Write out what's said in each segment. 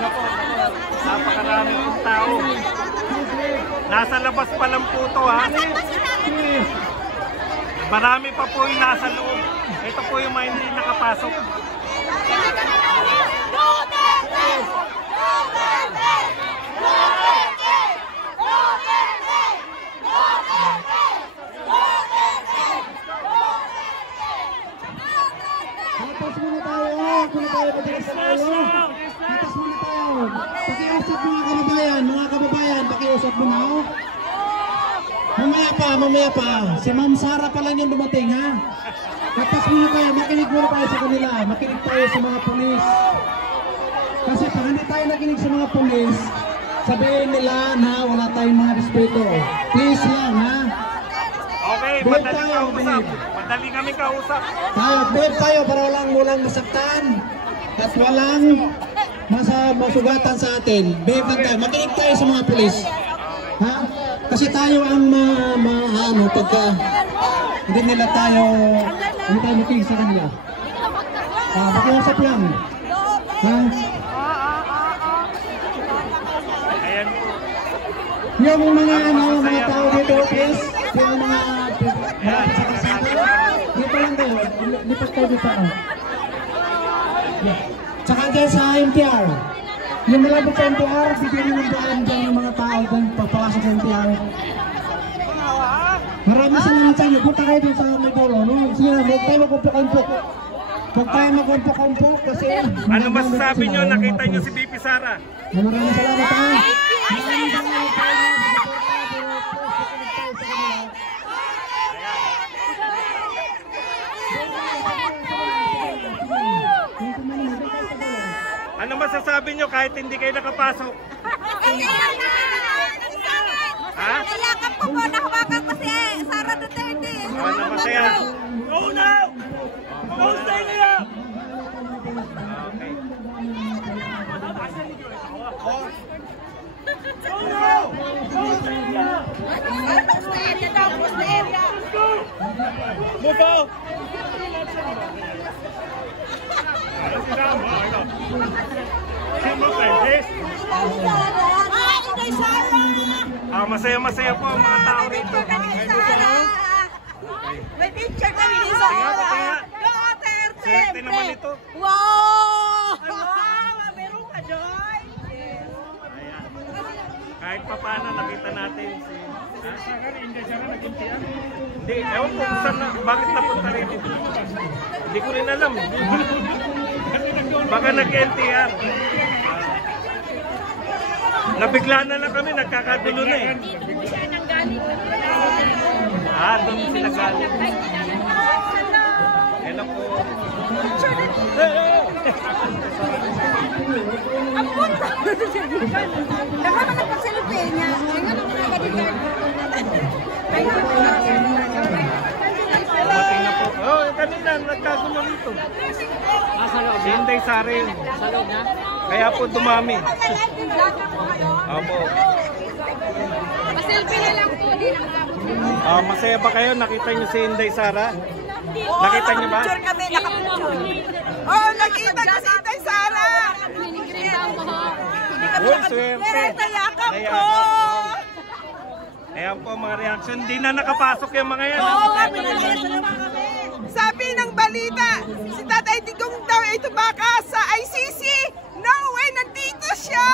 Ayun na po. Napakarami pong tao. Nasa labas pa lang po ito, ha. Marami pa po yung nasa loob. Ito po yung mga hindi nakapasok. Tapos muna tayo, matigas sa ulo. Tapos muna tayo. Pakiusap mga kababayan, pakiusap muna. Mamaya pa. Si Ma'am Sara pa lang yung dumating, ha? Tapos muna tayo, makinig muna tayo sa kanila. Makinig tayo sa mga pulis. Kasi pag hindi tayo nakinig sa mga pulis, sabihin nila na wala tayong mga respeto. Please lang, ha? Okay, madali kami kausap. Behave tayo para walang masaktan at walang masugatan sa atin. Behave lang tayo. Makinig tayo sa mga pulis. Ha? Kasi tayo ang pagka hindi tayo makinig sa kanila. Makiusap lang. Ha? Ayan po. Yung mga tao dito, please. Yung mga dito lang tayo. Lipat tayo dito. Tsaka dyan sa MTR. Yung malapit sa MTR, bigyan nyo ng daan dyan yung mga tao dyan papasok sa MTR. Marami silang sa inyo. Punta kayo dun sa may dulo. Sige na, huwag tayo magkumpok-kumpok. Huwag tayo magkumpok-kumpok kasi... Ano masasabi nyo? Nakita nyo si BP Sara? Maraming salamat, ha? Ano masasabi nyo kahit hindi kayo nakapasok? Ha? Nilakap ko po, nahawakan ko si Sara Duterte. Ano masaya? Go now! Go stay there! Okay. Go now! Go stay there! Move out! Masaya-masaya po ang mga tao rito. May picture kami ni Sara. Swerte naman ito. Wow! Meron ka, Joy. Kahit pa paano nakita natin si Sara nag-NTR. Hindi, ewan ko kung saan na, bakit napunta rito. Hindi ko rin alam. Baka nag-NTR. Nabigla na lang kami, nagkakadulo na eh. Dito siya nang galing. Doon sila galing. Hello po. Ang punta! Nakama nagpasalupin niya. Ngayon ang mga bodyguard. Dumating na po. Kanina, nagkagulo rito. Si Inday Sara yun. Sa loob na? Kaya po dumami. Opo. Paselfie na lang po din ang Masaya ba kayo? Nakita niyo si Inday Sara? Nakita niyo ba? picture kami, nakapicture. Oo, nakita ko si Inday Sara. Hindi kami Swerte. yakap ko. Ayan po mga reaction. Hindi na nakapasok yung mga yan. Oo, sabi ng balita, si Tatay Digong daw ay tumakas sa ICC. No way, nandito siya!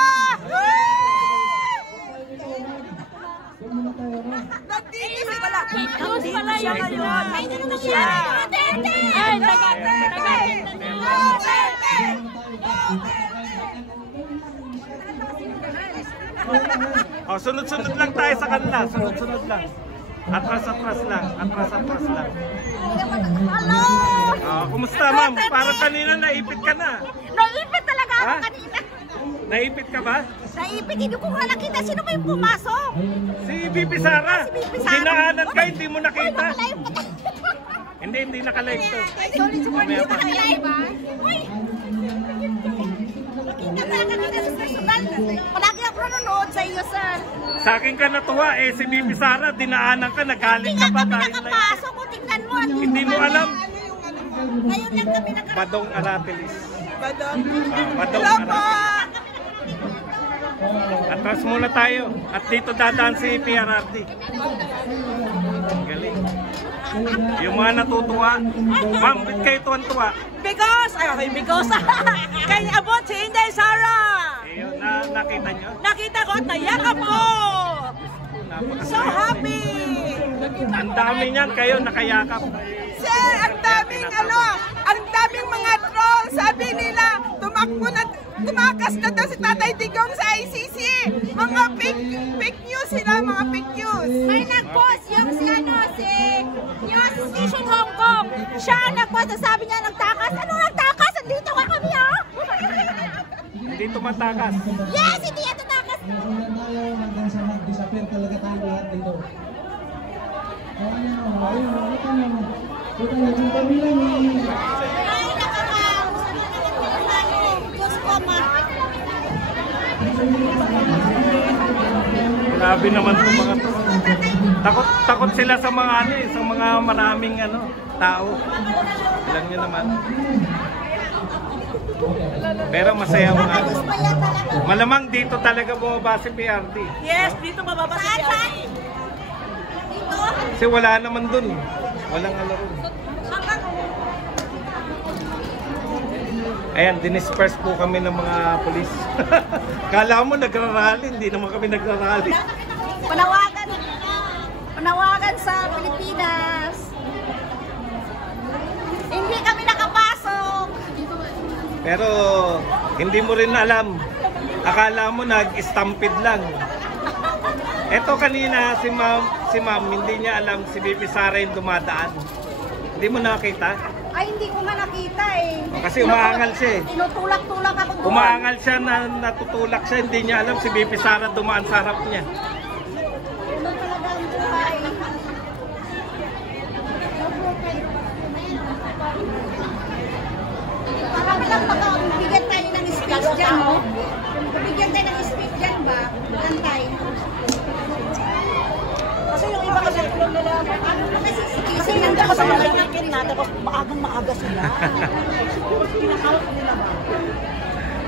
Nandito siya pala. Nandito siya ngayon. Ay, nandito siya. Ay, sunod-sunod lang tayo sa kanila. Sunod-sunod lang. Atras-atras lang. Atras-atras lang. Hello! Kumusta ma'am? Parang kanina naipit ka na. Naipit talaga ako kanina. Naipit ka ba? Naipit, hindi ko nga nakita. Sino ba yung pumasok? Si BP Sara. Si BP Sara. Dinaanan ka, hindi mo nakita. Ay, Hindi nakalive to. sorry, hindi nakalive ba? Uy! Kita pala kanina sa personal. Palagi ako nanonood sa iyo, sir. Sa akin ka natuwa si BP Sara, dinaanan ka, nagaling Hindi ka nga pa kami dahil nakapasok. Kung tingnan mo. Hindi mo alam. Ngayon lang kami nakapasok. Badong Aratilis. Badong. Badong Hello po! Aratilis. Pass muna tayo. At dito dadaan si PRRD. Galing. Yung mga natutuwa. Ma'am, ba't kayo tuwan-tuwa? Because kay abot si Inday Sara. Ayun, nakita nyo? Nakita ko at nayakap ko. So happy. Ang dami niyan, kayo nakayakap. Sir, ang daming mga trolls. Sabi nila, tumakas na daw si Tatay Digong sa ICC. Mga fake news sila, mga fake news. May nag-post yung yung Station Hong Kong. Siya ang nag-post, sabi niya nagtakas. Ano nagtakas? Andito ka kami, oh! Hindi tumatakas. Yes, hindi yan tatakas. Nakulan tayo hanggang sa mag-disappear talaga tayo lahat dito. Ayun, kita nyo. Kita nyo, yung pamilya ni... Ay, Diyos ko, ma. Grabe naman itong mga to. Takot sila sa mga sa mga maraming tao. Ilang nyo naman. Pero masaya mga malamang dito talaga bumaba si PRD. Yes, dito mababa si PRD. Kasi wala naman dun. Walang ron. Ayan, dinisperse po kami ng mga polis. Kala mo nagrarally, hindi naman kami nagrarally. Panawagan sa Pilipinas. Hindi kami nakapasok. Pero hindi mo rin alam. Akala mo nag-stampede lang. Eto kanina si ma'am, hindi niya alam si Bibi Sara yung dumadaan. Hindi mo nakita? Ay, hindi ko nga nakita eh. Kasi umaangal siya eh. Tinutulak-tulak ako doon. Umaangal siya na natutulak siya, hindi niya alam si Bibi Sara dumaan sa harap niya. Ano talaga ang buhay? Parang lang bigyan tayo ng speech dyan, no? Bigyan tayo ng speech dyan ba? Bantay. Kasi yung iba kasi tulong nila. Kasi nandiyan ko sa mga ikin na, tapos maaga sila. Pinakawat nila ba?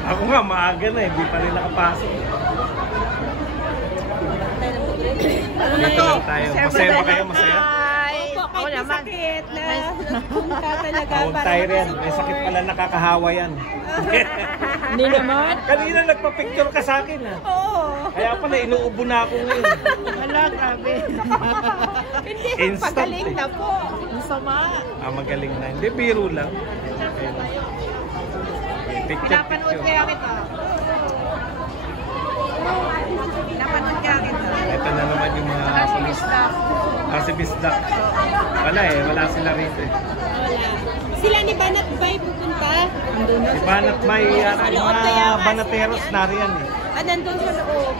Ako nga, maaga na, hindi pa rin nakapasok. Dito lang tayo. Masaya ba kayo? Masaya? Ako naman. Sakit na. Punta talaga. Huwag tayo rin. May sakit pala nakakahawa yan. Hindi naman. Kanina nagpa-picture ka sa akin ha. Oo. Kaya pala inuubo na ako ngayon. Wala, grabe. Hindi, Instant pagaling eh. na po. Ang sama. Magaling na. Hindi, biro lang. Picture. kaya kita. Pinapanood kaya kita. Ito na naman yung mga polis. Si Bisdak. Wala eh, wala sila rito eh. Sila ni Banat Bay pupunta. Si Banat Bay, yung mga banateros nariyan eh. Nandun sa loob.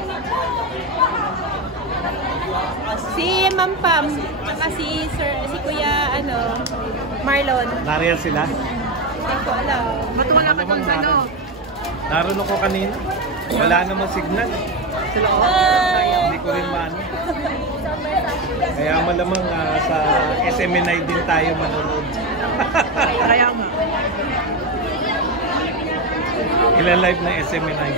Si Ma'am Pam, saka si Kuya Marlon. Nariyan sila. Hindi ko alam. Ba't wala ka doon Naroon ako kanina. Wala namang signal. Hindi ko rin maano. Kaya malamang sa SMNI din tayo manonood. Kaya nga. Ila-live ng SMNI.